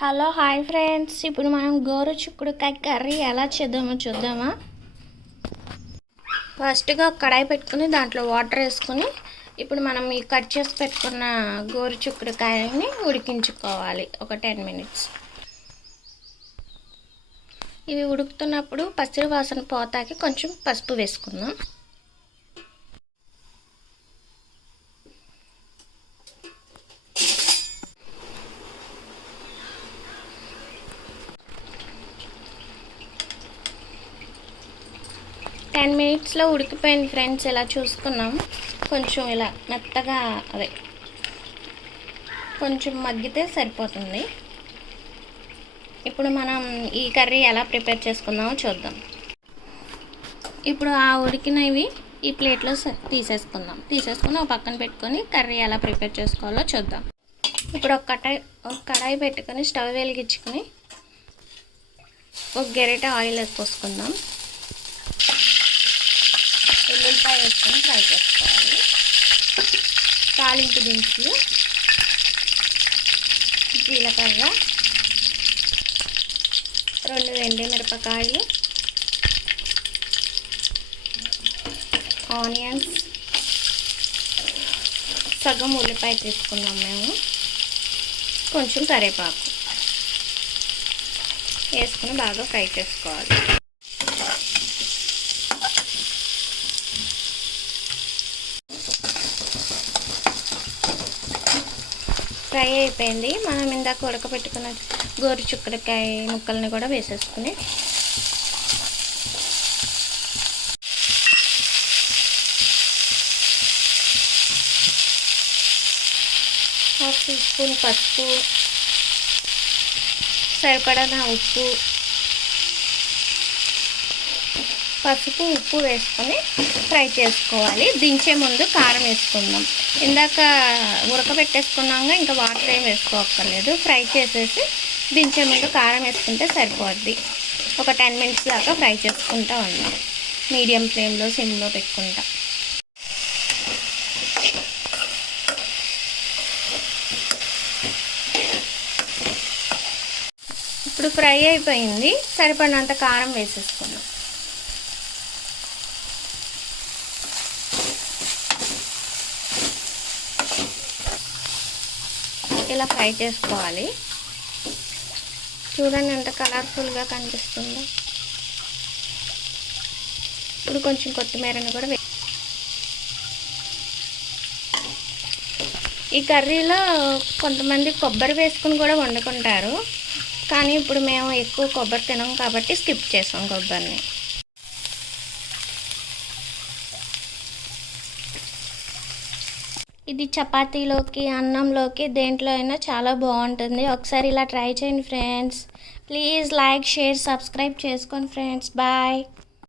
Hello hi friends, ఇప్పుడు మనం గోరుచిక్కుడుకాయ curry ఎలా చేద్దామో చూద్దామా. ఫస్ట్గా కడాయి పెట్టుకుని దాంట్లో వాటర్ వేసుకుని ఇప్పుడు మనం ఈ కట్ చేసి పెట్టుకున్న గోరుచిక్కుడుకాయని ఉడికించుకోవాలి ఒక 10 minutes. ఇవి ఉడుకుతున్నప్పుడు పసిరి వాసన పోతాకి కొంచెం పసుపు వేసుకుందాం. టెన్ మినిట్స్లో ఉడికిపోయింది ఫ్రెండ్స్. ఇలా చూసుకున్నాం, కొంచెం ఇలా మెత్తగా కొంచెం మగ్గితే సరిపోతుంది. ఇప్పుడు మనం ఈ కర్రీ ఎలా ప్రిపేర్ చేసుకుందామో చూద్దాం. ఇప్పుడు ఆ ఉడికినవి ఈ ప్లేట్లో తీసేసుకుని ఒక పక్కన పెట్టుకొని కర్రీ ఎలా ప్రిపేర్ చేసుకోవాలో చూద్దాం. ఇప్పుడు ఒక కడాయి పెట్టుకొని స్టవ్ వెలిగించుకొని ఒక గెరిట ఆయిల్ పోసుకుందాం. ఎల్లుల్లిపాయ వేసుకొని ఫ్రై చేసుకోవాలి. తాలింపు దినుసులు, జీలకర్ర, 2 ఎండుమిరపకాయలు, ఆనియన్స్, సగం ఉల్లిపాయ తీసుకున్నాం మేము, కొంచెం కరివేపాకు వేసుకుని బాగా ఫ్రై చేసుకోవాలి. ఫ్రై అయిపోయింది. మనం ఇందాక ఉడకబెట్టుకున్న గోరుచిక్కుడుకాయ ముక్కల్ని కూడా వేసేసుకుని హాఫ్ టీ స్పూన్ పసుపు, సరిపడా ఉప్పు వేసుకొని ఫ్రై చేసుకోవాలి. దించే ముందు కారం వేసుకుందాం. ఇందాక ఉడకబెట్టేసుకున్నాక ఇంకా వాటర్ ఏం వేసుకోక్కర్లేదు. ఫ్రై చేసేసి దించే ముందు కారం వేసుకుంటే సరిపోద్ది. ఒక 10 minutes దాకా ఫ్రై చేసుకుంటూ ఉన్నాం, మీడియం ఫ్లేమ్లో సిమ్లో పెట్టుకుంటా. ఇప్పుడు ఫ్రై అయిపోయింది. సరిపడినంత కారం వేసేసుకున్నాం. ఇలా ఫ్రై చేసుకోవాలి. చూడండి ఎంత కలర్ఫుల్గా కనిపిస్తుందో. ఇప్పుడు కొంచెం కొత్తిమీరని కూడా ఈ కర్రీలో కొంతమంది కొబ్బరి వేసుకుని కూడా వండుకుంటారు, కానీ ఇప్పుడు మేము ఎక్కువ కొబ్బరి తినం కాబట్టి స్కిప్ చేసాం కొబ్బరిని. ఇది చపాతీలోకి, అన్నంలోకి, దేంట్లో అయినా చాలా బాగుంటుంది. ఒకసారి ఇలా ట్రై చేయండి friends. Please like, share, subscribe చేసుకోండి ఫ్రెండ్స్. బాయ్.